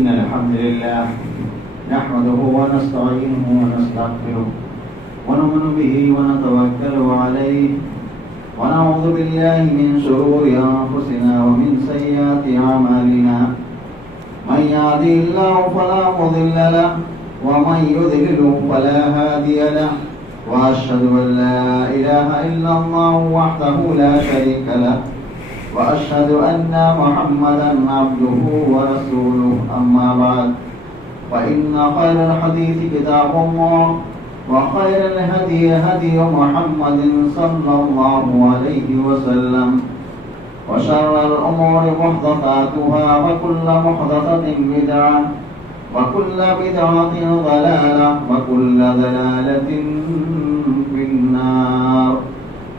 إن الحمد لله نحمده ونستعينه ونستغفره ونؤمن به ونتوكل عليه ونعوذ بالله من شرور أنفسنا ومن سيئات أعمالنا من يهده الله فلا مضل له ومن يضلل فلا هادي له وأشهد أن لا إله إلا الله وحده لا شريك له وأشهد أن محمدا عبده ورسوله أما بعد فإن خير الحديث كتاب الله وخير الهدي هدي محمد صلى الله عليه وسلم وشر الأمور محدثاتها وكل محدثة بدعة وكل بدعة ضلالة وكل ضلالة في النار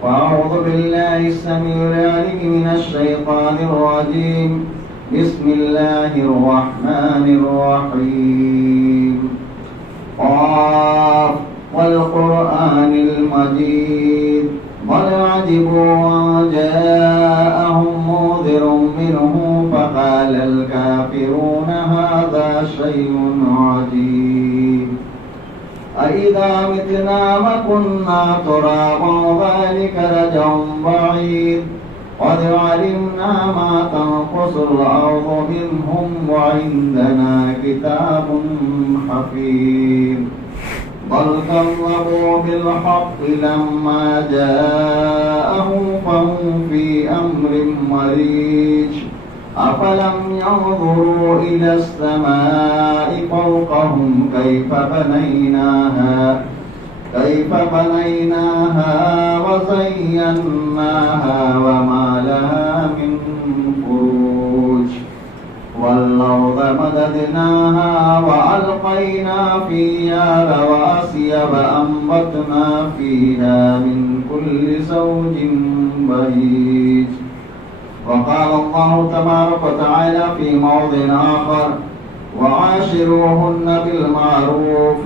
وأعوذ بالله السميع العليم من الشيطان الرجيم بسم الله الرحمن الرحيم قاف والقرآن المجيد بل عجبوا أن جاءهم منذر منهم فقال الكافرون هذا شيء عجيب أإذا متنا وكنا ترابا ذلك رجع بعيد قد علمنا ما تنقص الأرض منهم وعندنا كتاب حفيظ بل كذبوا بالحق لما جاءهم فهم في أمر مريج أفلم ينظروا إلى السماء فوقهم كيف بنيناها وزيناها وما لها من فروج والأرض مددناها وألقينا فيها رواسي وأنبتنا فيها من كل زوج بهيج وقال الله تبارك وتعالى في موضع آخر وعاشروهن بالمعروف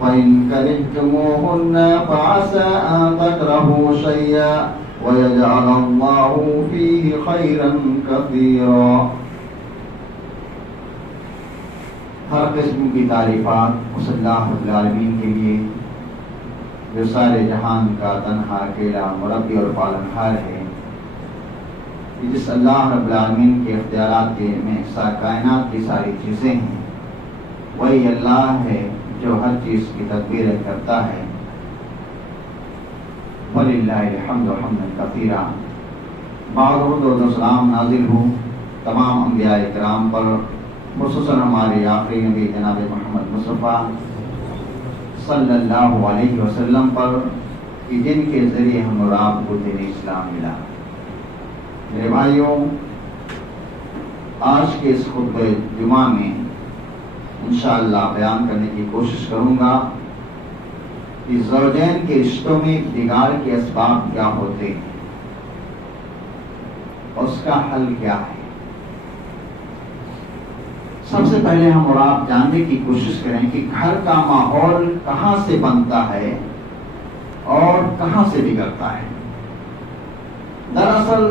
فإن كرهتموهن فعسى أن تكرهوا شيئا ويجعل الله فيه خيرا كثيرا. ہر قسم کی تعریفات اس اللہ رب العالمین کے لیے جو سارے جہان کا تنہا اکیلا مربی اور پالنہار ہے. جس اللہ رب العالمین کے اختیارات کے میں کائنات کی ساری چیزیں ہیں وہی اللہ ہے جو ہر چیز کی تدبیر کرتا ہے. وَلِلَّهِ الْحَمْدُ حَمْدًا كَثِيرًا. بعد درود و سلام نازل ہو تمام انبیاء کرام پر، خصوصاً ہمارے آخری نبی جناب محمد مصطفیٰ صلی اللہ علیہ وسلم پر کہ جن کے ذریعے ہم اور آپ کو دین اسلام ملا. میرے بھائیوں، آج کے اس خطبہ جمعہ میں انشاءاللہ بیان کرنے کی کوشش کروں گا کہ زوجین کے رشتوں میں بگاڑ کے اسباب کیا ہوتے ہیں، اس کا حل کیا ہے. سب سے پہلے ہم اور آپ جاننے کی کوشش کریں کہ گھر کا ماحول کہاں سے بنتا ہے اور کہاں سے بگڑتا ہے. دراصل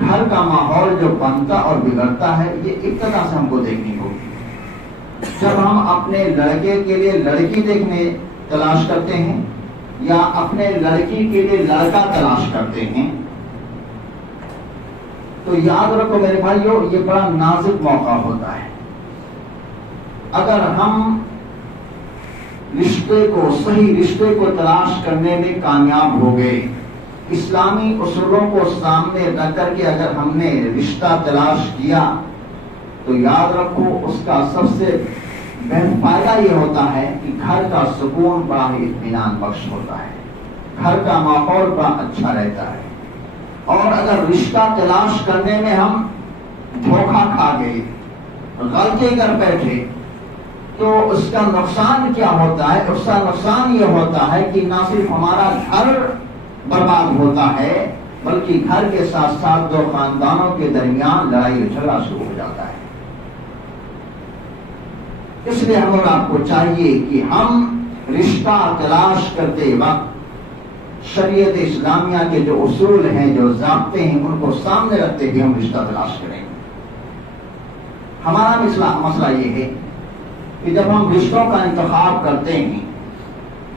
گھر کا ماحول جو بنتا اور بگڑتا ہے یہ ابتدا سے ہم کو دیکھنی ہوگی. جب ہم اپنے لڑکے کے لیے لڑکی دیکھنے تلاش کرتے ہیں یا اپنے لڑکی کے لیے لڑکا تلاش کرتے ہیں تو یاد رکھو میرے بھائیوں یہ بڑا نازک موقع ہوتا ہے. اگر ہم صحیح رشتے کو تلاش کرنے میں کامیاب ہو گئے، اسلامی اصولوں کو سامنے رکھ کر کے اگر ہم نے رشتہ تلاش کیا تو یاد رکھو اس کا سب سے بہت فائدہ یہ ہوتا ہے کہ گھر کا سکون بڑا ہی اطمینان بخش ہوتا ہے، گھر کا ماحول بڑا اچھا رہتا ہے. اور اگر رشتہ تلاش کرنے میں ہم دھوکہ کھا گئے، غلطی کر بیٹھے تو اس کا نقصان کیا ہوتا ہے؟ اس کا نقصان یہ ہوتا ہے کہ نہ صرف ہمارا گھر برباد ہوتا ہے بلکہ گھر کے ساتھ ساتھ دو خاندانوں کے درمیان لڑائی جھگڑا شروع ہو جاتا ہے. اس لیے ہم اور آپ کو چاہیے کہ ہم رشتہ تلاش کرتے وقت شریعت اسلامیہ کے جو اصول ہیں، جو ضابطے ہیں، ان کو سامنے رکھتے ہوئے ہم رشتہ تلاش کریں. ہمارا مسئلہ یہ ہے کہ جب ہم رشتوں کا انتخاب کرتے ہیں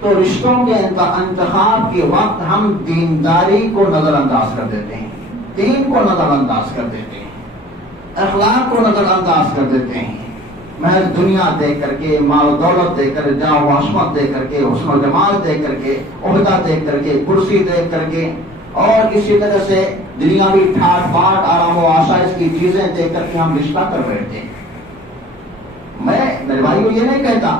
تو رشتوں کے انتخاب کے وقت ہم دینداری کو نظر انداز کر دیتے ہیں، دین کو نظر انداز کر دیتے ہیں، اخلاق کو نظر انداز کر دیتے ہیں، محض دنیا دیکھ کر کے، مال و دولت دیکھ کر، جاہ و عظمت دیکھ کر کے، حسن و جمال دیکھ کر کے، عہدہ دیکھ کر کے، کرسی دیکھ کر کے، اور اسی طرح سے دنیاوی ٹھاٹ باٹ، آرام و آسائش کی چیزیں دیکھ کر کے ہم رشتہ کر بیٹھتے ہیں۔ میں میرے بھائیو یہ نہیں کہتا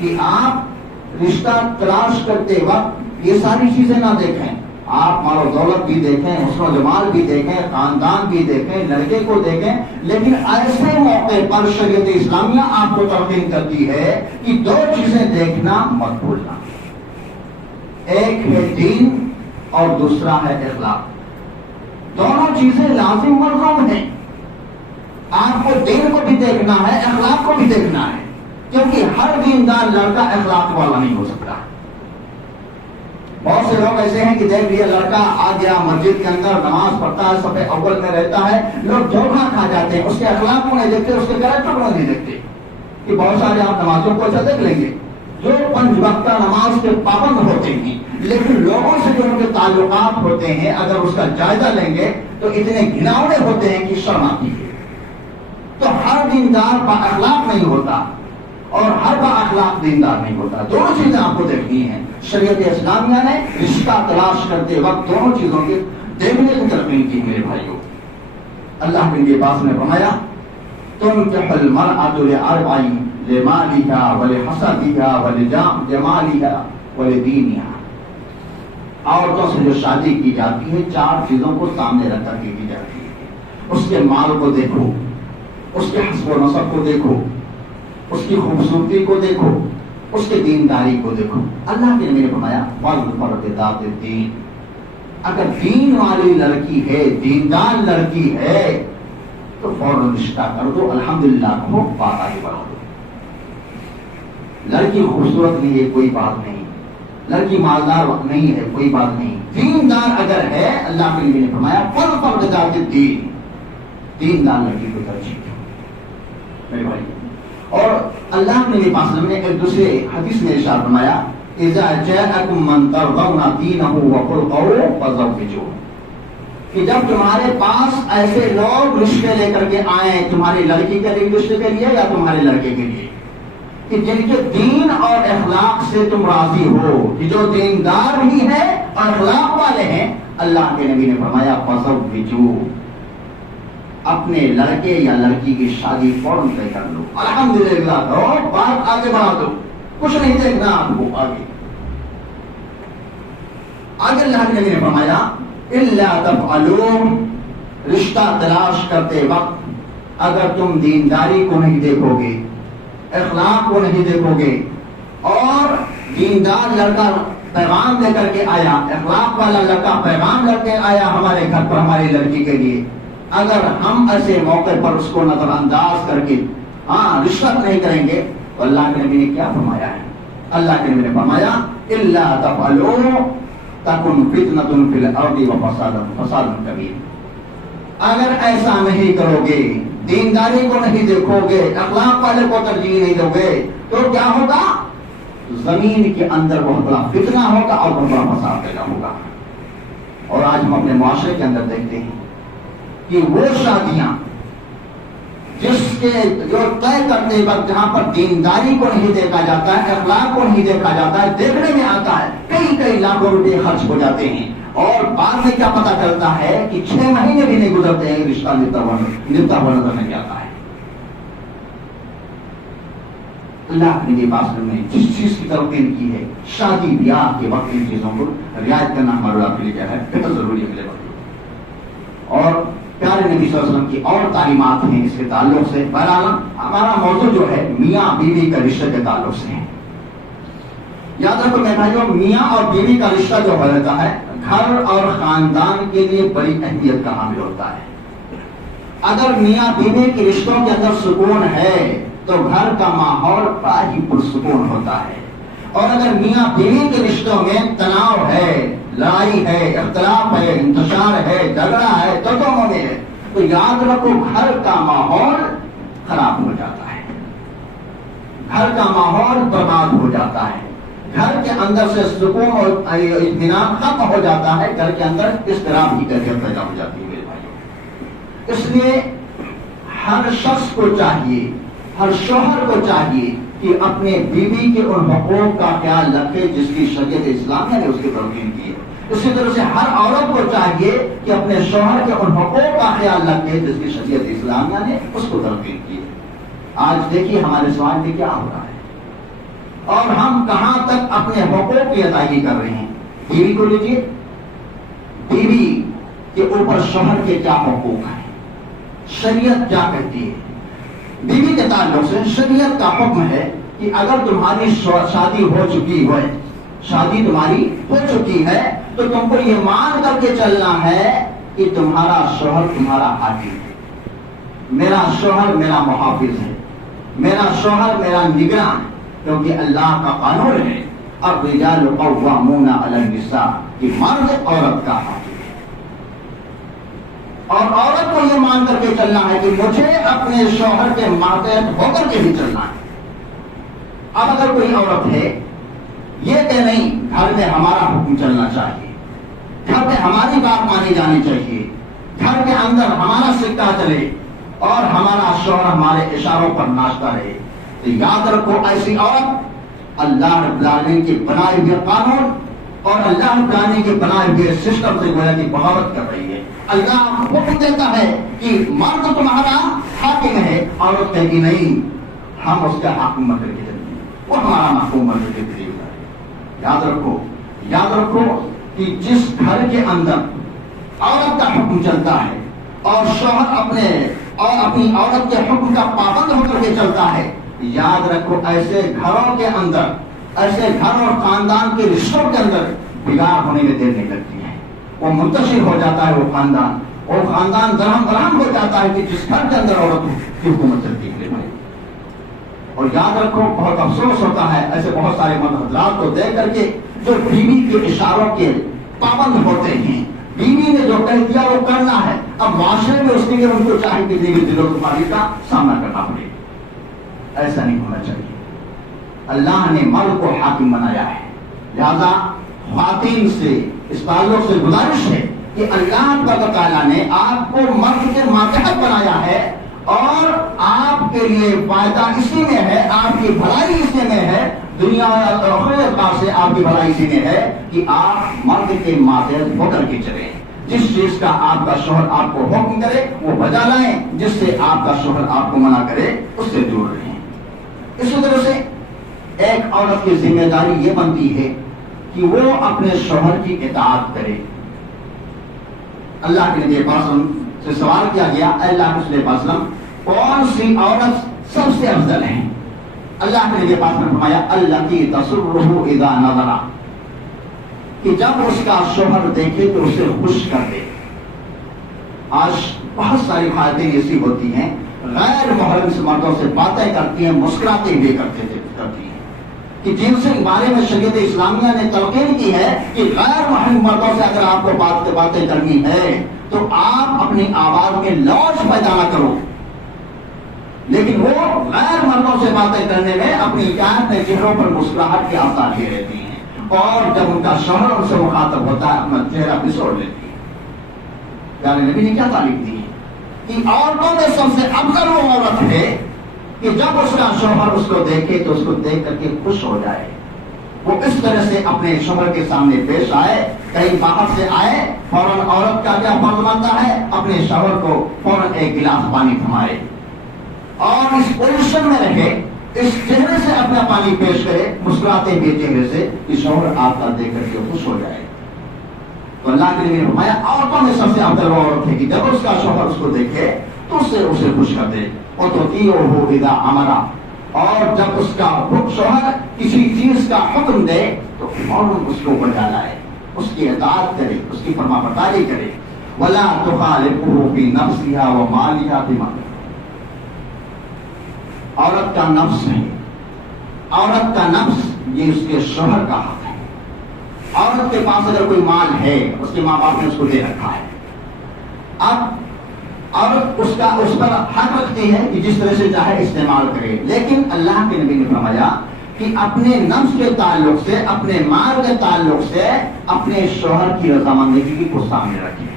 کہ آپ رشتہ تلاش کرتے وقت یہ ساری چیزیں نہ دیکھیں، آپ مال و دولت بھی دیکھیں، حسن و جمال بھی دیکھیں، خاندان بھی دیکھیں، لڑکے کو دیکھیں، لیکن ایسے موقع پر شریعت اسلامیہ آپ کو تلقین کرتی ہے کہ دو چیزیں دیکھنا مت بھولنا، ایک ہے دین اور دوسرا ہے اخلاق۔ دونوں چیزیں لازم ملزوم ہیں، آپ کو دین کو بھی دیکھنا ہے، اخلاق کو بھی دیکھنا ہے، کیونکہ ہر دیندار لڑکا اخلاق والا نہیں ہو سکتا۔ بہت سے لوگ ایسے ہیں کہ دیکھ لیا لڑکا آ گیا مسجد کے اندر، نماز پڑھتا ہے، صف اول میں رہتا ہے، لوگ دھوکہ کھا جاتے ہیں، اس کے اخلاق کو نہیں دیکھتے، اس کے کریکٹر کو نہیں دیکھتے۔ کہ بہت سارے آپ نمازوں کو ایسا دیکھ لیں گے جو 5 وقتہ نماز کے پابند ہوتے ہیں، لیکن لوگوں سے جو ان کے تعلقات ہوتے ہیں اگر اس کا جائزہ لیں گے تو اتنے گھناؤنے ہوتے ہیں کہ شرم آتی ہے۔ تو ہر دیندار با اخلاق نہیں ہوتا اور ہر با اخلاق دیندار نہیں ہوتا، دونوں چیزیں آپ کو دیکھنی ہیں۔ شریعت اسلامیہ نے رشتہ تلاش کرتے وقت دونوں چیزوں کے دیکھنے کی تلقین کی میرے بھائیوں۔ اللہ کے لیے پاس نے فرمایا تنکح المرأة لأربع لمالها ولحسبها ولجمالها ولدینها۔ عورتوں سے جو شادی کی جاتی ہے 4 چیزوں کو سامنے رکھ کر کے کی جاتی ہے۔ اس کے مال کو دیکھو، اس کے حسب و نسب کو دیکھو، اس کی خوبصورتی کو دیکھو، اس کے دینداری کو دیکھو۔ اللہ کے نبی نے فرمایا وَالْفَرْدِ ذَاتِ الدِّينِ، اگر دین والی لڑکی ہے، دیندار لڑکی ہے تو فوراً رشتہ کر دو، الحمدللہ کو بات آگے بڑھا دو۔ لڑکی خوبصورت نہیں ہے کوئی بات نہیں، لڑکی مالدار نہیں ہے کوئی بات نہیں، دیندار اگر ہے اللہ کے نبی نے فرمایا وَالْفَرْدِ ذَاتِ الدِّينِ، دیندار لڑکی کو ترجیح دو میرے بھائی۔ اور اللہ کے نبی پاک نے ایک دوسرے حدیث میں ارشاد فرمایا اذا جاءکم من ترضون دینہ وخلقہ فزوجوہ، کہ جب تمہارے پاس ایسے لوگ رشتے لے کر کے آئیں، تمہاری لڑکی کے لیے رشتے کے لیے یا تمہارے لڑکے کے لیے، کہ جن کے دین اور اخلاق سے تم راضی ہو، کہ جو دیندار بھی ہے اور اخلاق والے ہیں، اللہ کے نبی نے فرمایا فزوجوہ، اپنے لڑکے یا لڑکی کی شادی فوراً طے کر لو، الحمدللہ کرو، بات آگے بڑھا دو، کچھ نہیں دیکھنا آپ کو آگے۔ اللہ کے نبی نے فرمایا الا تفعلوا، رشتہ تلاش کرتے وقت اگر تم دینداری کو نہیں دیکھو گے، اخلاق کو نہیں دیکھو گے، اور دیندار لڑکا پیغام لے کر کے آیا، اخلاق والا لڑکا پیغام لے کے آیا ہمارے گھر پر ہماری لڑکی کے لیے، اگر ہم ایسے موقع پر اس کو نظر انداز کر کے رشوت نہیں کریں گے تو اللہ کے نبی نے کیا فرمایا ہے؟ اللہ کے نبی نے فرمایا الا تفعلوا تکن فتنۃ فی الارض وفساد کبیر، اگر ایسا نہیں کرو گے، دینداری کو نہیں دیکھو گے، اخلاق والے کو ترجیح نہیں دو گے، تو کیا ہوگا؟ زمین کے اندر بہت بڑا فتنہ ہوگا اور بہت بڑا فساد پیدا ہوگا۔ اور آج ہم اپنے معاشرے کے اندر دیکھتے ہیں کہ وہ شادیاں جس کے جو طے کرتے وقت جہاں پر دینداری کو نہیں دیکھا جاتا ہے، اخلاق کو نہیں دیکھا جاتا ہے، دیکھنے میں آتا ہے کئی لاکھوں روپے خرچ ہو جاتے ہیں، اور بعد میں کیا پتا چلتا ہے کہ 6 مہینے بھی نہیں گزرتے ہیں رشتہ نبتا ہوا نظر نہیں آتا ہے۔ اللہ کے پاس نے جس چیز کی تلقین کی ہے شادی بیاہ کے وقت ان چیزوں کو رعایت کرنا ہمارے آپ کے لیے کیا ہے بہت ضروری ہے میرے وقت۔ اور پیارے نبی صلی اللہ علیہ وسلم کی اور تعلیمات ہیں اس کے تعلق سے۔ بہرحال ہمارا موضوع جو ہے میاں بیوی کا رشتے کے تعلق سے ہے۔ یاد رکھو میرے بھائیوں، میاں اور بیوی کا رشتہ جو ہوتا ہے گھر اور خاندان کے لیے بڑی اہمیت کا حامل ہوتا ہے۔ اگر میاں بیوی کے رشتوں کے اندر سکون ہے تو گھر کا ماحول بڑا ہی پرسکون ہوتا ہے، اور اگر میاں بیوی کے رشتوں میں تناؤ ہے، لڑائی ہے، اختلاف ہے، انتشار ہے، جھگڑا ہے، تو دونوں میں ہے، تو یاد رکھو گھر کا ماحول خراب ہو جاتا ہے، گھر کا ماحول برباد ہو جاتا ہے، گھر کے اندر سے سکون اور اطمینان ختم ہو جاتا ہے، گھر کے اندر اضطراب کی کیفیت پیدا ہو جاتی ہے میرے بھائیوں۔ اس لیے ہر شخص کو چاہیے، ہر شوہر کو چاہیے کہ اپنے بیوی کے ان حقوق کا خیال رکھے جس کی شریعت اسلامیہ نے اس کی تلقین کی ہے۔ اسی طرح سے ہر عورت کو چاہیے کہ اپنے شوہر کے ان حقوق کا خیال رکھے جس کی شریعت اسلامیہ نے اس کو تلقین کی ہے۔ آج دیکھیے ہمارے سماج میں کیا ہو رہا ہے اور ہم کہاں تک اپنے حقوق کی ادائیگی کر رہے ہیں۔ بیوی کو لیجیے، بیوی کے اوپر شوہر کے کیا حقوق ہیں، شریعت کیا کہتی ہے۔ بیوی کے تعلق سے شریعت کا حکم ہے کہ اگر تمہاری شادی ہو چکی ہے، شادی تمہاری ہو چکی ہے تو تم کو یہ مان کر کے چلنا ہے کہ تمہارا شوہر تمہارا حاکم ہے، میرا شوہر میرا محافظ ہے، میرا شوہر میرا نگراں ہے، کیونکہ اللہ کا قانون ہے الرجال قوامون علی النساء کہ مرد عورت کا حاکم ہے، اور عورت کو یہ مان کر کے چلنا ہے کہ مجھے اپنے شوہر کے ماتحت ہو کر کے بھی چلنا ہے۔ اب اگر کوئی عورت ہے یہ کہ نہیں گھر میں ہمارا حکم چلنا چاہیے، گھر میں ہماری بات مانی جانی چاہیے، گھر کے اندر ہمارا سکہ چلے اور ہمارا شوہر ہمارے اشاروں پر ناچتا رہے، تو یاد رکھو ایسی عورت اللہ رب العالمین کے بنائے ہوئے قانون اور اللہ رب العالمین کے بنائے ہوئے سسٹم سے گویا کی بغاوت کر رہی ہے۔ اللہ حکم دیتا ہے کہ مرد تمہارا حاکم ہے، عورت کہتی نہیں ہم اس کا حاکم بن کر کے چلیں گے، وہ ہمارا محکوم بن کر کے چلے گا۔ یاد رکھو کہ جس گھر کے اندر عورت کا حکم چلتا ہے اور شوہر اپنی عورت کے حکم کا پابند ہو کر کے چلتا ہے، یاد رکھو ایسے گھروں کے اندر، ایسے گھر اور خاندان کے رشتوں کے اندر بگاڑ ہونے میں دیر نہیں لگتی ہے، وہ منتشر ہو جاتا ہے، وہ خاندان درہم برہم ہو جاتا ہے کہ جس گھر کے اندر عورت کی حکومت چلتی ہے۔ اور یاد رکھو بہت افسوس ہوتا ہے ایسے بہت سارے مرد حضرات کو دیکھ کر کے جو بیوی کے اشاروں کے پابند ہوتے ہیں، بیوی نے جو کہہ دیا وہ کرنا ہے، اب معاشرے میں اس کے لیے ان کو چاہے کہ بیوی دل و دماغی کا سامنا کرنا پڑے، ایسا نہیں ہونا چاہیے۔ اللہ نے مرد کو حاکم بنایا ہے، لہذا خواتین سے اس تعلق سے گزارش ہے کہ اللہ تعالیٰ نے آپ کو مرد کے ماتحت بنایا ہے اور آپ کے لیے فائدہ اسی میں ہے، آپ کی بھلائی اسی میں ہے، دنیا اور آخرت سے آپ کی بھلائی اسی میں ہے کہ آپ مرد کے ماتحت ہو کر کے چلیں، جس چیز کا آپ کا شوہر آپ کو حکم کرے وہ بجا لائیں، جس سے آپ کا شوہر آپ کو منع کرے اس سے دور رہیں۔ اسی طرح سے ایک عورت کی ذمہ داری یہ بنتی ہے کہ وہ اپنے شوہر کی اطاعت کرے۔ اللہ کے نبی پاک سے سوال کیا گیا، اے اللہ کے رسول وسلم کون سی عورت سب سے افضل ہے؟ اللہ کے نبی پاک نے فرمایا التی تسرہ اذا نظر، کہ جب اس کا شوہر دیکھے تو اسے خوش کر دے۔ آج بہت ساری خواتین ایسی ہوتی ہیں غیر محرم سے مردوں سے باتیں کرتی ہیں، مسکراتے ہوئے کرتی ہیں کہ جن سے بارے میں شریعت اسلامیہ نے تلقین کی ہے کہ غیر محرم مردوں سے اگر آپ کو باتیں کرنی ہے تو آپ اپنی آواز میں لوچ پیدا نہ کرو، لیکن وہ غیر مردوں سے باتیں کرنے میں اپنی چہروں پر مسکراہٹ کے آثار لے رہتی ہیں، اور جب ان کا شوہر ان سے مخاطب ہوتا ہے اپنا چہرہ بسوڑ لیتی ہے۔ یعنی نبی نے کیا تعلیم دی ہے کہ عورتوں میں سب سے افضل وہ عورت ہے کہ جب اس کا شوہر اس کو دیکھے تو اس کو دیکھ کر کے خوش ہو جائے، وہ اس طرح سے اپنے شوہر کے سامنے پیش آئے، کہیں باہر سے آئے فوراً عورت کا کیا فرض بنتا ہے اپنے شوہر کو فوراً ایک گلاس پانی تھمائے اور اس پوزیشن میں رہے، اس چہرے سے اپنا پانی پیش کرے مسکراتے ہوئے چہرے سے کہ شوہر آپ کا دیکھ کر کے خوش ہو جائے۔ تو اللہ کے نبی نے فرمایا عورتوں میں سب سے افضل وہ عورت ہے کہ جب اس کا شوہر اس کو دیکھے تو اسے خوش کر دے، اور تطیعہ اذا امر، اور جب اس کا شوہر کسی چیز کا حکم دے تو فوراً اس کو بجا لائے، اس کی اطاعت کرے، اس کی فرما برداری کرے۔ ولا تخالفه في نفسها ومالها بما، عورت کا نفس ہے، عورت کا نفس یہ اس کے شوہر کا حق ہے۔ عورت کے پاس اگر کوئی مال ہے اس کے ماں باپ نے اس کو دے رکھا ہے، اب اور اس پر حق رکھتی ہے کہ جس طرح سے چاہے استعمال کرے، لیکن اللہ کے نبی نے فرمایا کہ اپنے نفس کے تعلق سے، اپنے مال کے تعلق سے اپنے شوہر کی رضامندی کو سامنے رکھیں۔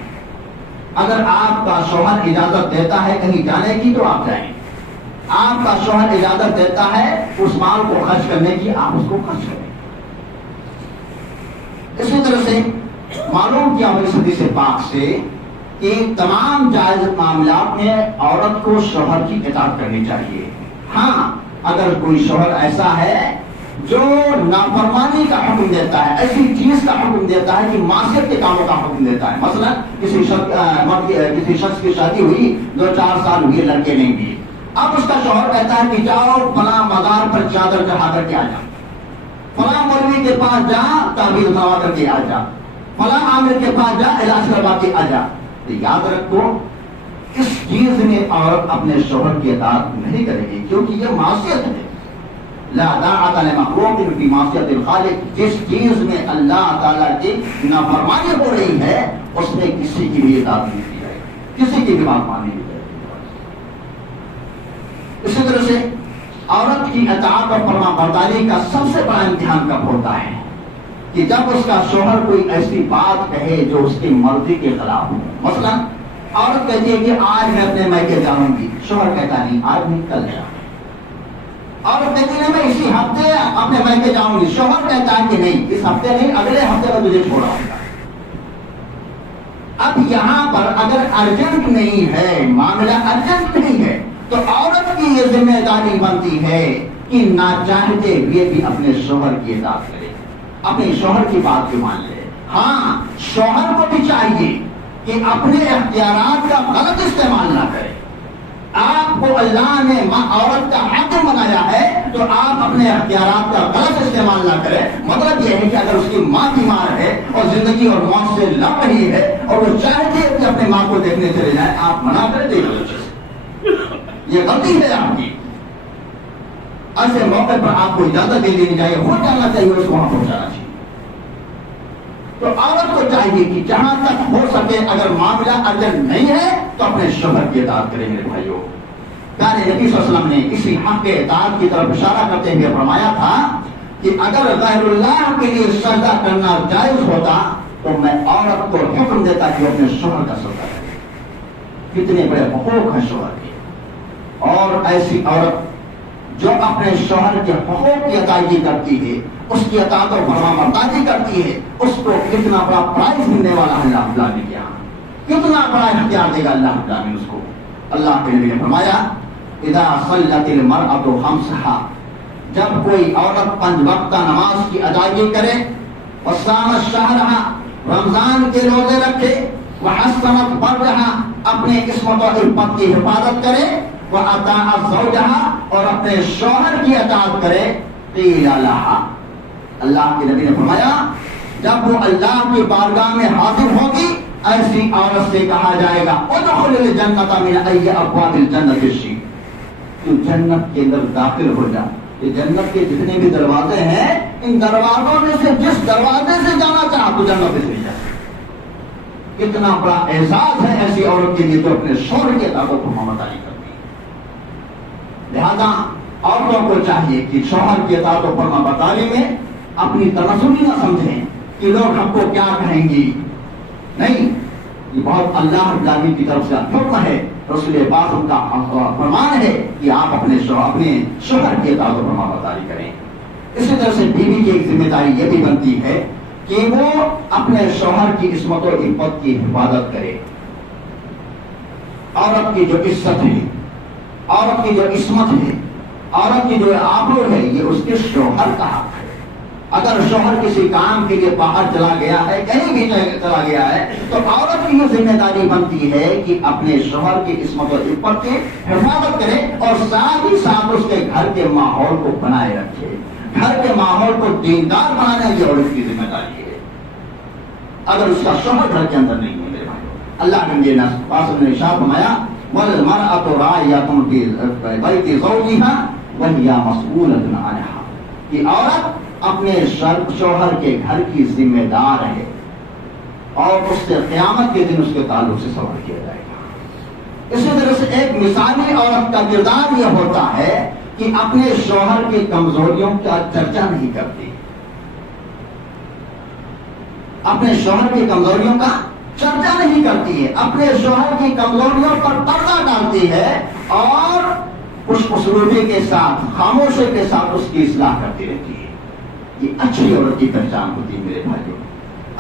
اگر آپ کا شوہر اجازت دیتا ہے کہیں جانے کی تو آپ جائیں، آپ کا شوہر اجازت دیتا ہے اس مال کو خرچ کرنے کی، آپ اس کو خرچ کریں۔ اسی طرح سے معلوم کیا ہماری حدیث پاک سے کہ تمام جائز معاملات میں عورت کو شوہر کی اطاعت کرنی چاہیے۔ ہاں، اگر کوئی شوہر ایسا ہے جو نافرمانی کا حکم دیتا ہے، ایسی چیز کا حکم دیتا ہے کہ معصیت کے کاموں کا حکم دیتا ہے، مثلا کسی شخص کی شادی ہوئی، 2-4 سال ہوئے، لڑکے نہیں دیے، اب اس کا شوہر کہتا ہے کہ جاؤ فلاں مزار پر چادر چڑھا کر کے آ جا، فلاں مولوی کے پاس جا تعویذ بنوا کر کے آ جا، فلاں عامر کے پاس جا علاج کروا کے آ جا، تو یاد رکھو اس چیز میں عورت اپنے شوہر کی اطاعت نہیں کرے گی، کیونکہ یہ معصیت ہے۔ لا طاعۃ لمخلوق فی معصیۃ الخالق، جس چیز میں اللہ تعالیٰ کی نافرمانی ہو رہی ہے اس میں کسی کی بھی اطاعت نہیں کی جائے گی، کسی کی بھی بات مانی نہیں جائے گی۔ اسی طرح سے عورت کی اطاعت اور فرما برداری کا سب سے بڑا امتحان کب ہوتا ہے کہ جب اس کا شوہر کوئی ایسی بات کہے جو اس کی مرضی کے خلاف ہو۔ مثلا عورت کہتی ہے کہ آج میں اپنے میکے جاؤں گی، شوہر کہتا نہیں آج نہیں کل جاؤں۔ عورت کہتی ہے میں اسی ہفتے اپنے میکے جاؤں گی، شوہر کہتا ہے کہ نہیں اس ہفتے نہیں، اگلے ہفتے میں تجھے چھوڑاؤں گا۔ اب یہاں پر اگر ارجنٹ نہیں ہے، معاملہ ارجنٹ نہیں ہے، تو عورت کی یہ ذمہ داری بنتی ہے کہ نہ چاہتے ہوئے بھی اپنے شوہر کی اطاعت کرے، اپنے شوہر کی بات کو مان لے۔ ہاں، شوہر کو بھی چاہیے کہ اپنے اختیارات کا غلط استعمال نہ کرے۔ آپ کو اللہ نے عورت کا حاکم بنایا ہے تو آپ اپنے اختیارات کا غلط استعمال نہ کریں۔ مطلب یہ ہے کہ اگر اس کی ماں بیمار ہے اور زندگی اور موت سے لڑ رہی ہے اور وہ چاہتی ہے کہ اپنے ماں کو دیکھنے چلے جائیں، آپ منع کر دیں، یہ غلطی ہے آپ کی۔ ایسے موقع پر آپ کو اجازت دے دینی چاہیے، خود جانا چاہیے، اس کو وہاں پہنچانا چاہیے۔ تو عورت کو چاہیے کہ جہاں تک ہو سکے اگر معاملہ ارجنٹ نہیں ہے تو اپنے شوہر کی اطاعت کریں۔ میرے بھائیوں، پیارے نبی صلی اللہ علیہ وسلم نے اسی حق کے اطاعت کی طرف اشارہ کرتے ہوئے فرمایا تھا کہ اگر غیر اللہ کے لیے سجدہ کرنا جائز ہوتا تو میں عورت کو حکم دیتا کہ اپنے شوہر کا سجدہ کرے۔ کتنے بڑے حقوق ہیں شوہر کے، اور ایسی عورت جو اپنے شوہر کے حقوق کی ادائیگی کرتی ہے، اس کی اطاعت و فرمانبرداری کرتی ہے، اس کو کتنا بڑا پرائز ملنے والا ہے اللہ تعالیٰ نے کیا، کتنا بڑا اختیار دے گا اللہ تعالیٰ نے اس کو۔ اللہ کے نبی نے فرمایا اذا صلت المرأة خمسها، جب کوئی عورت 5 وقتہ نماز کی ادائیگی کرے، وصامت شہرها، رمضان کے روزے رکھے، وحسنت فرجها، اپنے عصمت و عفت کی حفاظت کرے، وأطاعت زوجها، اور اپنے شوہر کی اطاعت کرے، قیل لها، اللہ کے نبی نے فرمایا جب وہ اللہ کی بارگاہ میں حاضر ہوگی ایسی عورت سے کہا جائے گا ادخل الجنت من ای ابواب الجنت شئت، تو جنت کے اندر داخل ہو جا۔ یہ جنت کے جتنے بھی دروازے ہیں، ان دروازوں میں سے جس دروازے سے جانا چاہ تو جنت سے جا۔ کتنا بڑا اعزاز ہے ایسی عورت کے لیے جو اپنے شوہر کے اطاعت و فرمانبرداری کرتی ہے۔ لہذا عورتوں کو چاہیے کہ شوہر کی اطاعت و فرمانبرداری میں اپنی تناسلی نہ سمجھیں کہ لوگ ہم کو کیا کہیں گی، نہیں، یہ بہت اللہ العالمین کی طرف سے حکم ہے، رسول پاک کا فرمان ہے کہ آپ اپنے شوہر کی اطاعت و فرمانبرداری کریں۔ اسی طرح سے بیوی کی ایک ذمہ داری یہ بھی بنتی ہے کہ وہ اپنے شوہر کی عصمت و عفت کی حفاظت کرے۔ عورت کی جو عزت ہے، عورت کی جو عصمت ہے، عورت کی جو آبرو ہے، یہ اس کے شوہر کا حق ہے۔ اگر شوہر کسی کام کے لیے باہر چلا گیا ہے، کہیں بھی چلا گیا ہے، تو عورت کی یہ ذمہ داری بنتی ہے کہ اپنے شوہر کی عصمت و عفت کی حفاظت کرے اور ساتھ ہی ساتھ اس کے گھر کے ماحول کو بنائے رکھے، گھر کے ماحول کو دیندار بنانا یہ عورت کی ذمہ داری ہے۔ اگر اس کا شوہر گھر کے اندر نہیں ہے، میرے بھائی، اللہ نے یہ ارشاد فرمایا وَالْمَرْأَةُ رَاعِيَةٌ فِي بَيْتِ زَوْجِهَا وَهِيَ مَسْئُولَةٌ عَنْهَا، کہ عورت اپنے شوہر کے گھر کی ذمہ دار ہے اور اس سے قیامت کے دن اس کے تعلق سے سوال کیا جائے گا۔ اسی طرح سے ایک مثالی عورت کا کردار یہ ہوتا ہے کہ اپنے شوہر کی کمزوریوں کا چرچا نہیں کرتی، اپنے شوہر کی کمزوریوں کا چرچا نہیں کرتی ہے، اپنے شوہر کی کمزوریوں پر پردہ ڈالتی ہے اور اس اسلوبی کے ساتھ، خاموشی کے ساتھ اس کی اصلاح کرتی رہتی ہے۔ یہ اچھی عورت کی پہچان ہوتی ہے میرے بھائیوں۔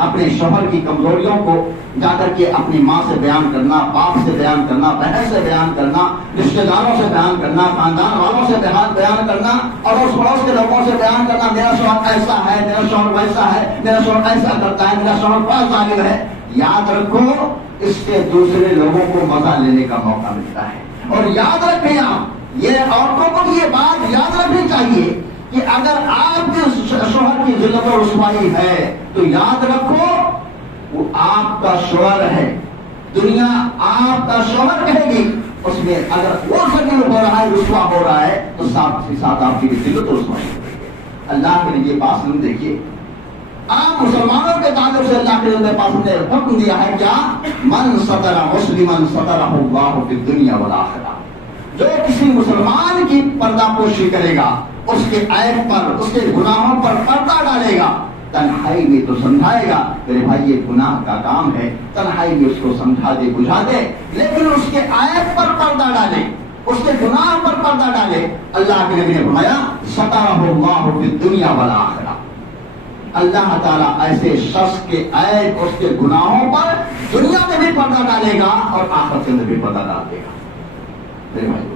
اپنے شوہر کی کمزوریوں کو جا کر کے اپنی ماں سے بیان کرنا، باپ سے بیان کرنا، بہن سے بیان کرنا، رشتہ داروں سے بیان کرنا، خاندان والوں سے بیان کرنا، اور اس پڑوس کے لوگوں سے بیان کرنا، میرا شوہر ایسا ہے، میرا شوہر ویسا ہے، میرا شوہر ایسا کرتا ہے، میرا شوہر بڑا ظالم ہے۔ یاد رکھو، اس سے دوسرے لوگوں کو مزہ لینے کا موقع ملتا ہے۔ اور یاد رکھیں آپ، یہ عورتوں کو یہ بات یاد رکھنی چاہیے کہ اگر آپ کے شوہر کی ذلت و رسوائی ہے تو یاد رکھو وہ آپ کا شوہر ہے، دنیا آپ کا شوہر کہے گی، اس میں اگر وہ ذلیل ہو رہا ہے، رسوا ہو رہا ہے، تو ساتھ ہی ساتھ آپ کی ذلت و رسوائی ہو رہی ہے۔ اللہ کے لیے بات سن دیکھیے، آپ مسلمانوں کے تعلق سے اللہ کے نبی پاک نے حکم دیا ہے کیا؟ من ستر مسلما سترہ اللہ فی الدنیا والآخرہ، جو کسی مسلمان کی پردہ پوشی کرے گا، اس کے عیب پر، اس کے گناہوں پر پردہ ڈالے گا، تنہائی میں تو سمجھائے گا، میرے بھائی یہ گناہ کا کام ہے، تنہائی میں اس کو سمجھا دے، بجھا دے، لیکن اس کے عیب پر پردہ ڈالے، اس کے گناہ پر پردہ ڈالے۔ اللہ کے نبی نے فرمایا سترہ اللہ فی الدنیا والآخرہ، اللہ تعالیٰ ایسے شخص کے عیب، اس کے گناہوں پر دنیا میں بھی پردہ ڈالے گا اور آخرت کے اندر بھی پردہ ڈال دے گا۔ میرے بھائی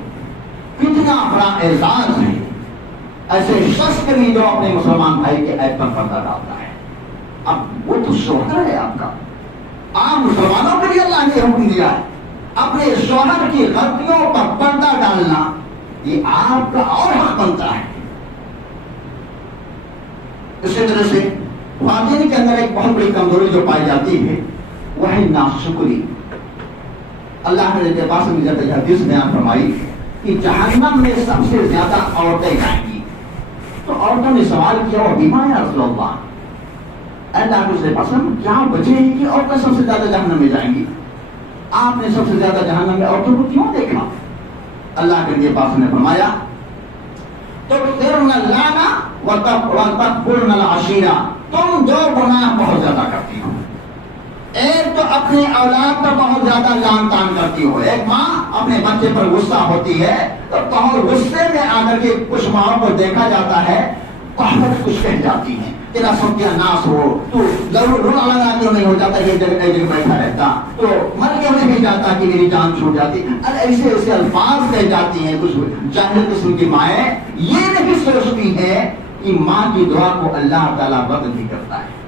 کتنا بڑا اعزاز ہے ایسے شخص کے لیے جو اپنے مسلمان بھائی کے عیب پر پردہ ڈالتا ہے۔ اب وہ تو شوہر ہے آپ کا، آپ مسلمانوں کے لیے اللہ نے حکم دیا ہے اپنے شوہر کی غلطیوں پر پردہ ڈالنا، یہ آپ کا اور حق بنتا ہے۔ اسی طرح سے خواتین کے اندر ایک بہت بڑی کمزوری جو پائی جاتی ہے وہ ہے ناشکری۔ اللہ نے پاس میں جب حدیث بیان فرمائی کہ جہنم میں سب سے زیادہ عورتیں جائیں گی، تو عورتوں نے سوال کیا وہ بیما یا رسول اللہ کے پاس کیا وجہ ہے کہ عورتیں سب سے زیادہ جہنم میں جائیں گی؟ آپ نے سب سے زیادہ جہنم میں عورتوں کو کیوں دیکھا؟ اللہ کے پاس نے فرمایا تُكْثِرْنَ اللَّعْنَ وَتَكْفُرْنَ الْعَشِيرَ، تم جو گناہ بہت زیادہ کرتی ہو، ایک تو اپنی اولاد پر بہت زیادہ لعن طعن کرتی ہو۔ ایک ماں اپنے بچے پر غصہ ہوتی ہے تو بہت غصے میں آ کر کے کچھ ماں کو دیکھا جاتا ہے بہت کچھ کہہ جاتی ہیں، تیرا سب ناس ہو، تو ضرور رونا لگا کیوں نہیں ہو جاتا کہ جگہ بیٹھا رہتا، تو مر کیوں نہیں جاتا کہ میری جان چھوٹ جاتی، ایسے ایسے الفاظ کہہ جاتی ہیں کچھ جاہل قسم کی مائیں۔ یہ نہیں سوچتی ہے کہ ماں کی دعا کو اللہ تعالیٰ رد نہیں کرتا ہے۔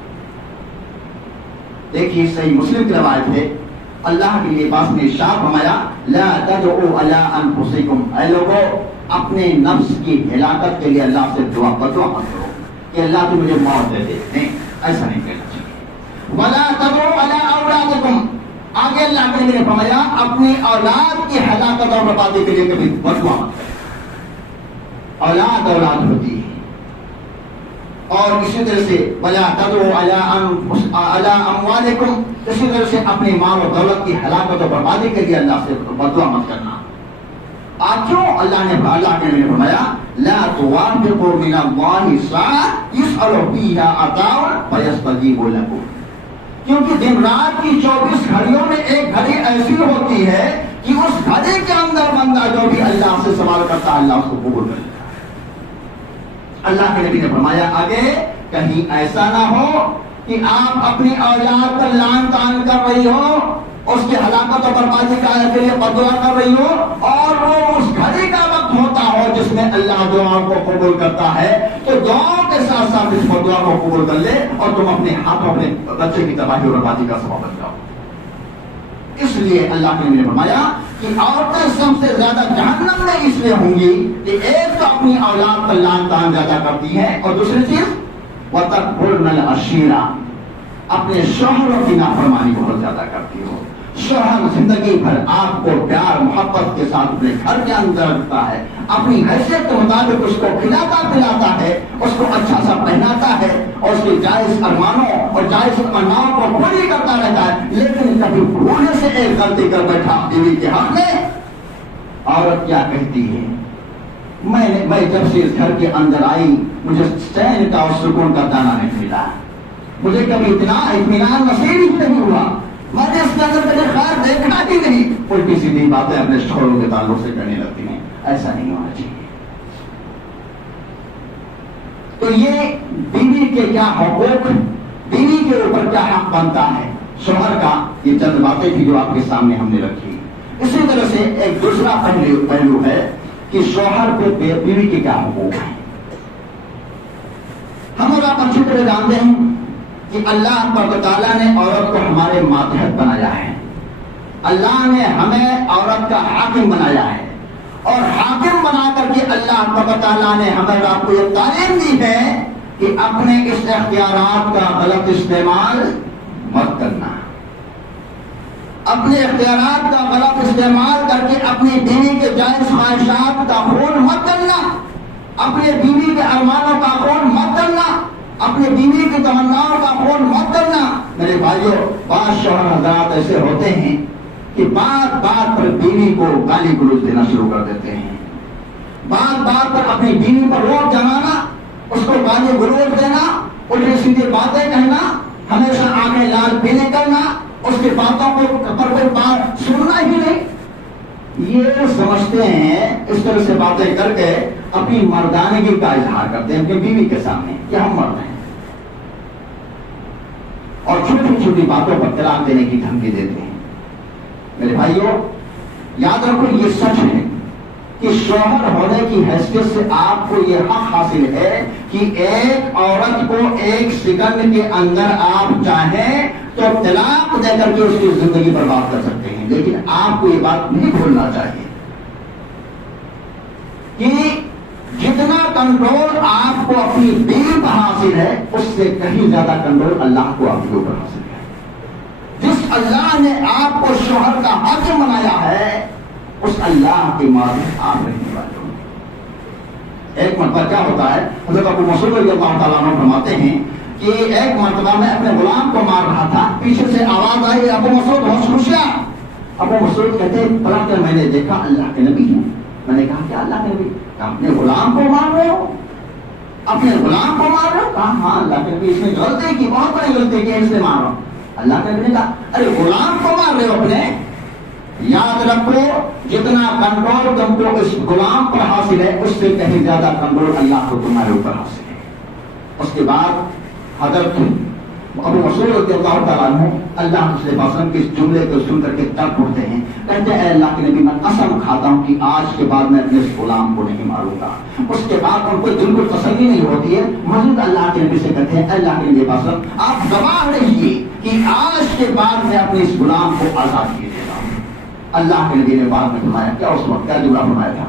دیکھیے صحیح مسلم کی روایت ہے، اللہ کے لیے پاس نے ارشاد فرمایا لا تدعوا علی انفسکم، اے لوگوں اپنے نفس کی ہلاکت کے لیے اللہ سے دعا بدعا مت کرو کہ اللہ تو مجھے موت دے دے، نہیں، ایسا نہیں کہنا چاہیے۔ ولا تدعوا علی اولادکم، آگے اللہ کے لیے فرمایا اپنی اولاد کی ہلاکت اور بربادی کے لیے کبھی بدعا مت کرو۔ اولاد ہوتی ہے، اور اسی طرح سے ولا تدعوا علی اموالکم، اسی طرح سے اپنی مال و دولت کی ہلاکت و بربادی کے لیے اللہ سے بدعا مت کرنا۔ آج کیوں اللہ کے نبی نے فرمایا لا توافقوا من اللہ ساعة يسأل فيها عطاء فيستجيب لكم، کیونکہ دن رات کی 24 گھڑیوں میں ایک گھڑی ایسی ہوتی ہے کہ اس گھڑی کے اندر بندہ جو بھی اللہ سے سوال کرتا ہے اللہ اس کو قبول کرے۔ اللہ کے نبی نے فرمایا آگے کہیں ایسا نہ ہو کہ آپ اپنی اولاد پر لعن طعن کر رہی ہو، اس کی ہلاکت و بربادی کا کے لیے بدعا کر رہی ہو، اور وہ اس گھڑی کا وقت ہوتا ہو جس میں اللہ دعاؤں کو قبول کرتا ہے، تو دعاؤں کے ساتھ ساتھ اس بدعا کو قبول کر لے اور تم اپنے ہاتھوں اپنے بچے کی تباہی اور بربادی کا سبب بن جاؤ۔ اس لیے اللہ کے نبی نے فرمایا کہ عورتیں سب سے زیادہ جہنم میں اس لیے ہوں گی کہ ایک تو اپنی اولاد پر لعن طعن زیادہ کرتی ہے، اور دوسری چیز وَتَكْفُرْنَ الْعَشِيرَ، اپنے شوہروں کی نافرمانی بہت زیادہ کرتی ہو۔ شوہر زندگی بھر آپ کو پیار محبت کے ساتھ اپنے گھر کے اندر رکھتا ہے، اپنی حیثیت کے مطابق اس کو کھلاتا پلاتا ہے، اس کو اچھا سا پہناتا ہے، اور اس کے جائز ارمانوں اور جائز تمناؤں کو پوری کرتا رہتا ہے، لیکن کبھی بھولنے سے ایک غلطی کر بیٹھا بیوی کے حق میں، عورت کیا کہتی ہے، میں جب سے اس گھر کے اندر آئی مجھے چین کا اور سکون کا دانہ نہیں ملا، مجھے کبھی اتنا اطمینان نصیب ہی نہیں ہوا، میں نے اس کے اندر کبھی خیر دیکھنا ہی نہیں۔ الٹی سیدھی باتیں اپنے شوہروں کے تعلق سے کرنے لگتی ہیں، ایسا نہیں ہونا چاہیے۔ تو یہ بیوی کے کیا حقوق، بیوی کے اوپر کیا حق بنتا ہے شوہر کا، یہ چند باتیں تھی جو آپ کے سامنے ہم نے رکھی۔ اسی طرح سے ایک دوسرا پہلو ہے کہ شوہر پہ بیوی کے کیا حقوق ہیں۔ ہم اور آپ اچھی طرح جانتے ہیں کہ اللہ تعالیٰ نے عورت کو ہمارے ماتحت بنایا ہے، اللہ نے ہمیں عورت کا حاکم بنایا ہے، اور حاکم بنا کر کے اللہ تعالیٰ نے ہمیں آپ کو یہ تعلیم دی ہے کہ اپنے اس اختیارات کا غلط استعمال مت کرنا، اپنے اختیارات کا غلط استعمال کر کے اپنی بیوی کے جائز خواہشات کا خون مت کرنا، اپنے بیوی کے ارمانوں کا خون مت کرنا، اپنے بیوی کی تمناؤں کا خون مت کرنا۔ میرے بھائیوں، بعض شوہر حضرات ایسے ہوتے ہیں کہ بات بات پر بیوی کو گالی گلوچ دینا شروع کر دیتے ہیں، بات بات پر اپنی بیوی پر روک جمانا، اس کو گالی گلوچ دینا، الٹی سیدھی باتیں کہنا، ہمیشہ آنکھیں لال پیلی کرنا، اس کی باتوں کو پر کوئی بات سننا ہی نہیں۔ یہ سمجھتے ہیں اس طرح سے باتیں کر کے اپنی مردانگی کا اظہار کرتے ہیں اپنی بیوی کے سامنے کہ ہم مرد ہیں، اور چھوٹی چھوٹی باتوں پر طلاق دینے کی دھمکی دیتے ہیں۔ میرے بھائیوں، یاد رکھو یہ سچ ہے کہ شوہر ہونے کی حیثیت سے آپ کو یہ حق حاصل ہے کہ ایک عورت کو ایک سیکنڈ کے اندر آپ چاہیں تو طلاق دے کر کے اس کی زندگی برباد کر سکتے ہیں، لیکن آپ کو یہ بات نہیں بھولنا چاہیے کہ جتنا کنٹرول آپ کو اپنی بیوی پر حاصل ہے اس سے کہیں زیادہ کنٹرول اللہ کو آپ کے اوپر حاصل ہے۔ جس اللہ نے آپ کو شوہر کا حاکم بنایا ہے اس اللہ کے ماتحت آپ رہنے والے ہوں۔ ایک مرتبہ کیا ہوتا ہے، حضرت ابو مسعود رضی اللہ تعالیٰ عنہ فرماتے ہیں کہ ایک مرتبہ میں اپنے غلام کو مار رہا تھا، پیچھے سے آواز آئی ابو مسعود ہوش ہوشیار۔ ابو مسعود کہتے ہیں بلا کر میں نے دیکھا اللہ کے نبی ہیں۔ میں نے کہا کہ اللہ کے نبی، اپنے غلام کو مار رہے ہو، اپنے غلام کو مار رہے ہو؟ کہا ہاں اللہ کے نبی، اس نے غلطی کی، بہت بڑی غلطی کی، اس سے مار رہا ہوں۔ اللہ کے نبی نے کہا ارے غلام کو مار رہے ہو اپنے؟ یاد رکھو جتنا کنٹرول تم کو اس غلام پر حاصل ہے اس سے کہیں زیادہ کنٹرول اللہ کو تمہارے اوپر حاصل ہے۔ اس کے بعد حضرت ابو مسعود رضی اللہ تعالیٰ عنہ اللہ صلی اللہ علیہ وسلم کے اس جملے کو سن کر کے تڑپ اٹھتے ہیں، کہتے ہیں اے اللہ کے نبی میں قسم کھاتا ہوں کہ آج کے بعد میں اپنے اس غلام کو نہیں ماروں گا۔ اس کے بعد ان کو دل کو تسلی نہیں ہوتی ہے، مزید اللہ کے نبی سے کہتے ہیں اے اللہ کے نبی وسلم آپ گواہ رہیے کہ آج کے بعد میں اپنے اس غلام کو آزاد کیے دیتا ہوں۔ اللہ کے نبی نے بعد میں فرمایا، کیا اس وقت کیا جملہ فرمایا تھا؟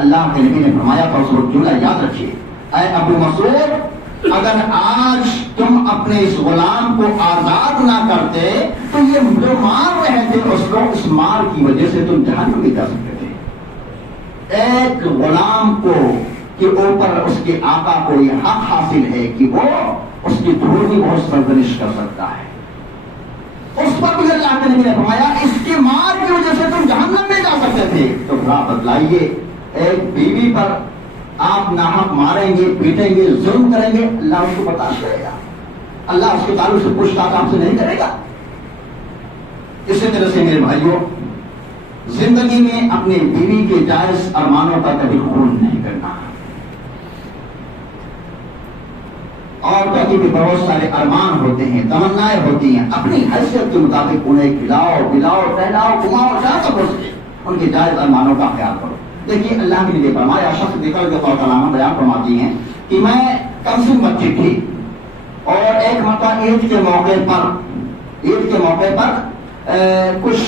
اللہ کے نبی نے فرمایا تھا اس وقت جملہ یاد رکھیے، اے ابو مسعود اگر آج تم اپنے اس غلام کو آزاد نہ کرتے تو یہ جو مار رہے تھے اس کو، اس مار کی وجہ سے تم جہنم میں جا سکتے تھے۔ ایک غلام کو کے اوپر اس کے آقا کو یہ حق حاصل ہے کہ وہ اس کی تھوڑی بہت سرزنش کر سکتا ہے۔ اس پر بھی اللہ کے نبی نے فرمایا اس کی مار کی وجہ سے تم جہنم میں جا سکتے تھے۔ تو بھلا بتلائیے، ایک بیوی پر آپ ناحق ماریں گے، پیٹیں گے، ظلم کریں گے، اللہ اس کو برداشت کرے گا؟ اللہ اس کے تعلق سے پوچھ تاچھ آپ سے نہیں کرے گا؟ اسی طرح سے میرے بھائیوں، زندگی میں اپنی بیوی کے جائز ارمانوں کا کبھی خون نہیں کرنا۔ عورتوں کے بھی بہت سارے ارمان ہوتے ہیں، تمنائیں ہوتی ہیں، اپنی حیثیت کے مطابق انہیں کھلاؤ پلاؤ ٹہلاؤ گھماؤ جہاں تک ہو سکے ان کے جائز ارمانوں کا خیال کرو۔ دیکھیے اللہ کے لیے فرمایا، شخص دیکھا کہ اللہ تعالیٰ بیان فرماتی ہیں کہ میں کم سن بچی تھی اور ایک مرتبہ عید کے موقع پر کچھ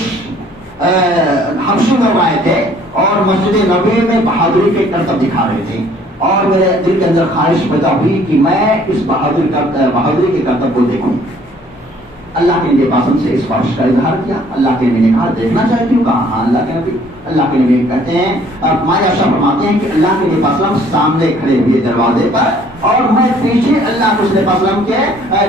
حبشی لوگ آئے تھے اور مسجد نبوی میں بہادری کے کرتب دکھا رہے تھے، اور میرے دل کے اندر خواہش پیدا ہوئی کہ میں اس بہادری کے کرتب کو دیکھوں۔ اللہ کے نبی پاسم سے اس بارش کا اظہار کیا. اللہ کے نبی نے کہا دیکھنا چاہتی ہوں. کہا ہاں اللہ کے نبی. اللہ کے نبی کہتے ہیں مایا عائشہ فرماتے ہیں کہ اللہ کے نبی پاسم سامنے کھڑے ہوئے دروازے پر اور میں پیچھے اللہ کے نبی پاسم کے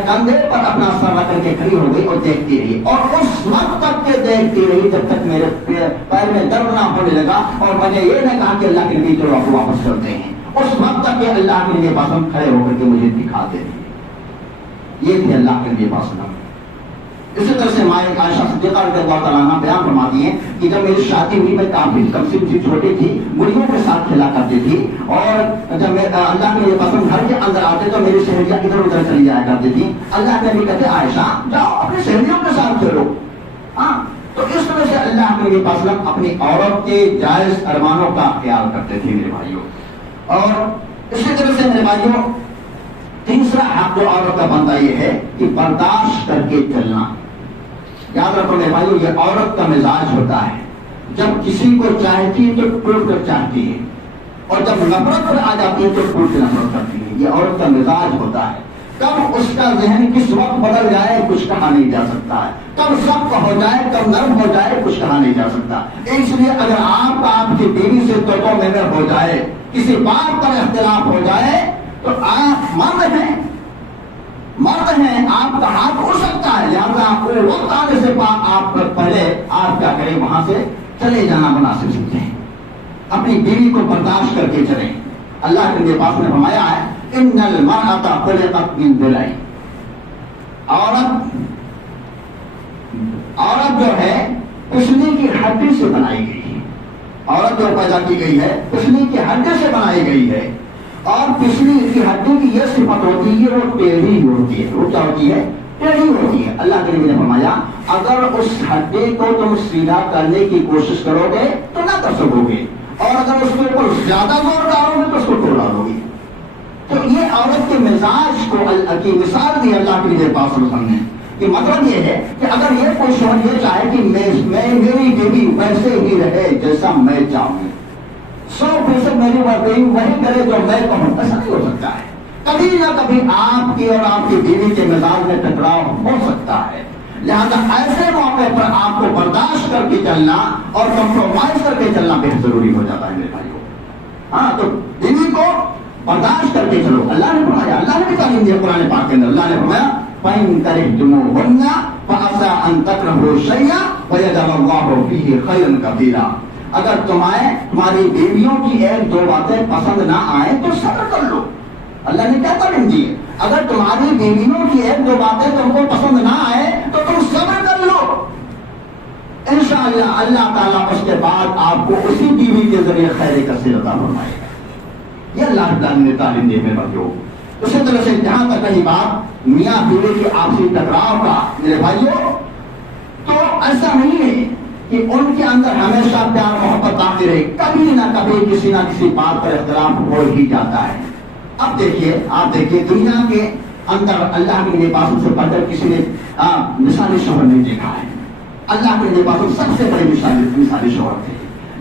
کندھے پر اپنا سر رکھ کر کے کھڑی ہو گئی اور دیکھتی رہی اور اس وقت تک کے دیکھتی رہی جب تک میرے پیر میں درد نہ ہونے لگا اور میں نے یہ نہ کہا کہ اللہ کے نبی چلو آپ واپس کرتے ہیں. اس وقت تک کہ اللہ کے نبی پاسم کھڑے ہو کر کے مجھے دکھاتے رہے. یہ تھے اللہ کے نبی پاسم. اسی طرح سے ماں عائشہ صدیقہ رضی اللہ تعالیٰ عنہ بیان فرماتی ہیں کہ جب میری شادی ہوئی میں کافی کم سی چھوٹی تھی, گڑیوں کے ساتھ کھیلا کرتی تھی اور جب میں اللہ کے نبی پاسم گھر کے اندر آتے تو میری سہیلیاں ادھر ادھر چلی جایا کرتی تھی. اللہ کے نبی کہتے عائشہ جاؤ اپنی سہیلیوں کے ساتھ کھیلو. ہاں تو اس طرح سے اللہ کے نبی پاسم اپنی عورت کے جائز ارمانوں کا خیال کرتے تھے میرے بھائیوں. اور اسی طرح سے میرے بھائیوں تیسرا حق جو عورت کا بنتا یہ ہے کہ برداشت کر کے چلنا. یاد رکھو میرے بھائیوں یہ عورت کا مزاج ہوتا ہے. جب کسی کو چاہتی ہے تو ٹوٹ کر چاہتی ہے اور جب نفرت پر آ جاتی ہے تو ٹوٹ کر نفرت کرتی ہے. یہ عورت کا مزاج ہوتا ہے. کب اس کا ذہن کس وقت بدل جائے کچھ کہا نہیں جا سکتا ہے. کب سخت ہو جائے کب نرم ہو جائے کچھ کہا نہیں جا سکتا. اس لیے اگر آپ کی بیوی سے تو میں ہو جائے, کسی بات پر اختلاف ہو جائے تو آپ مرد ہیں آپ کا ہاتھ اڑ سکتا ہے. لہٰذا آپ کو وقت آنے سے آپ پہلے آپ کیا کریں وہاں سے چلے جانا مناسب سمجھتے ہیں. اپنی بیوی کو برداشت کر کے چلیں. اللہ کے پاس نے فرمایا ہے ان المرأۃ خلقت من ضلع. عورت جو ہے پسلی کی ہڈی سے بنائی گئی ہے. عورت جو پیدا کی گئی ہے پسلی کی ہڈی سے بنائی گئی ہے اور پسلی کی ہڈی کی یہ صفت ہوتی ہے وہ ٹیڑھی ہوتی ہے. وہ کیا ہوتی ہے؟ ٹیڑھی ہوتی ہے. اللہ کے نبی نے فرمایا اگر اس ہڈی کو تم سیدھا کرنے کی کوشش کرو گے تو نہ کر سکو گے اور اگر اس کے اوپر زیادہ زور ڈالو گے تو اس کو توڑ ڈالو گے. تو یہ عورت کے مزاج کو کی مثال دی اللہ کے نبی پاک صلی اللہ علیہ وسلم نے کہ مطلب یہ ہے کہ اگر یہ کوئی شوہر یہ چاہے کہ میری بیوی ویسے ہی رہے جیسا میں چاہوں 100% میری بیوی وہی کرے جو میں کہوں, ایسا نہیں ہو سکتا ہے. کبھی نہ کبھی آپ کی اور آپ کی بیوی کے مزاج میں ٹکراؤ ہو سکتا ہے. لہذا ایسے موقع پر آپ کو برداشت کر کے چلنا اور کمپرومائز کر کے چلنا بہت ضروری ہو جاتا ہے میرے بھائیوں. ہاں تو بیوی کو برداشت کر کے چلو. اللہ نے فرمایا, اللہ نے بھی تعلیم دیا قرآن پاک کے اندر. اللہ نے فرمایا فَإِن كَرِهْتُمُوهُنَّ فَعَسَىٰ أَن تَكْرَهُوا شَيْئًا وَيَجْعَلَ اللَّهُ فِيهِ خَيْرًا كَثِيرًا. اگر تمہاری بیویوں کی ایک دو باتیں پسند نہ آئیں تو صبر کر لو. اللہ نے کیا تعلیم دی ہے؟ اگر تمہاری بیویوں کی ایک دو باتیں تم کو پسند نہ آئے تو تم صبر کر لو. انشاءاللہ اللہ تعالیٰ اس کے بعد آپ کو اسی بیوی کے ذریعے خیر کثیر عطا فرمائے گا. یہ اللہ تعالیٰ نے تعلیم دی میرے بھائیوں. اسی طرح سے جہاں تک رہی بات میاں بیوی کی آپسی ٹکراؤ کا میرے بھائیوں, تو ایسا نہیں ہے کہ ان کے اندر ہمیشہ پیار محبت باقی رہے. کبھی نہ کبھی کسی نہ کسی بات پر اختلاف ہو ہی جاتا ہے. اب دیکھیے آپ دیکھیے دنیا کے اندر اللہ کے نبی پاک سے پڑھ کر کسی نے مثالی شوہر نہیں دیکھا ہے. اللہ کے نبی پاک سب سے بڑے مثالی شوہر تھے,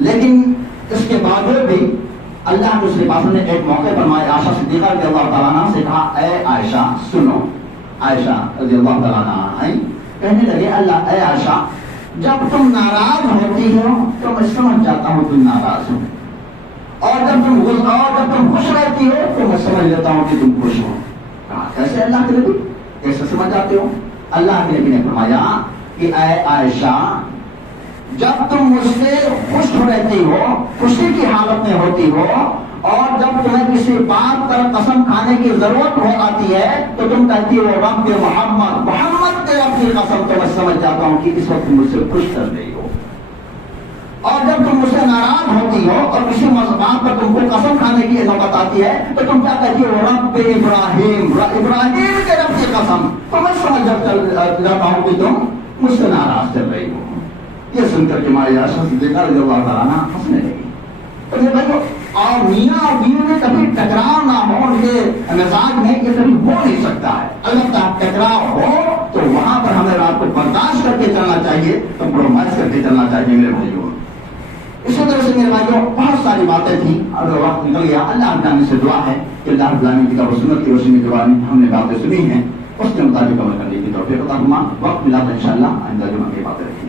لیکن اس کے باوجود بھی اللہ کے نبی پاک نے ایک موقع پر ماں عائشہ صدیقہ رضی اللہ تعالیٰ عنہ سے کہا اے عائشہ سنو. عائشہ رضی اللہ تعالیٰ عنہ کہنے لگے اللہ اے عائشہ جب تم ناراض ہوتی ہو تو میں سمجھ جاتا ہوں تم ناراض ہو, اور جب تم خوش رہتی ہو تو میں سمجھ لیتا ہوں کہ تم خوش ہو. کہا کیسے اللہ کے نبی کیسے سمجھ جاتے ہو؟ اللہ کے نبی نے فرمایا کہ اے عائشہ جب تم مجھ سے خوش رہتی ہو, خوشی کی حالت میں ہوتی ہو, اور جب تمہیں کسی بات پر قسم کھانے کی ضرورت ہو آتی ہے تو تم کہتی ہو رب محمد کے رب کی قسم, تو میں سمجھ جاتا ہوں کہ اس وقت تم مجھ سے خوش کر رہی ہو. اور جب تم مجھ سے ناراض ہوتی ہو اور کسی بات پر تم کو قسم کھانے کی نوبت آتی ہے تو تم کیا کہتی ہو رب ابراہیم کے رب کی قسم, تو میں سمجھ جاتا ہوں کہ تم مجھ سے ناراض چل رہی ہو. یہ سن کر کے ماں عائشہ صدیقہ رضی اللہ تعالیٰ عنہ ہنسنے لگی. تو یہ بھائیو اور میاں اور بیوی میں کبھی ٹکراؤ نہ ہو ان کے مزاج میں یہ کبھی ہو نہیں سکتا ہے. البتہ ٹکراؤ ہو تو وہاں پر ہمیں رات کو برداشت کر کے چلنا چاہیے, کمپرومائز کر کے چلنا چاہیے میرے بھائیوں. اسی طرح سے میرے بھائیوں بہت ساری باتیں تھیں, اگر وقت نکل گیا اللہ تعالیٰ سے دعا ہے کہ اللہ تعالیٰ کی کتاب و سنت کی روشنی میں جو ہم نے باتیں سنی ہیں اس کے مطابق عمل کرنے کی توفیق عطا فرما. وقت ملا تو انشاءاللہ آئندہ جمعہ کی باتیں رکھیں.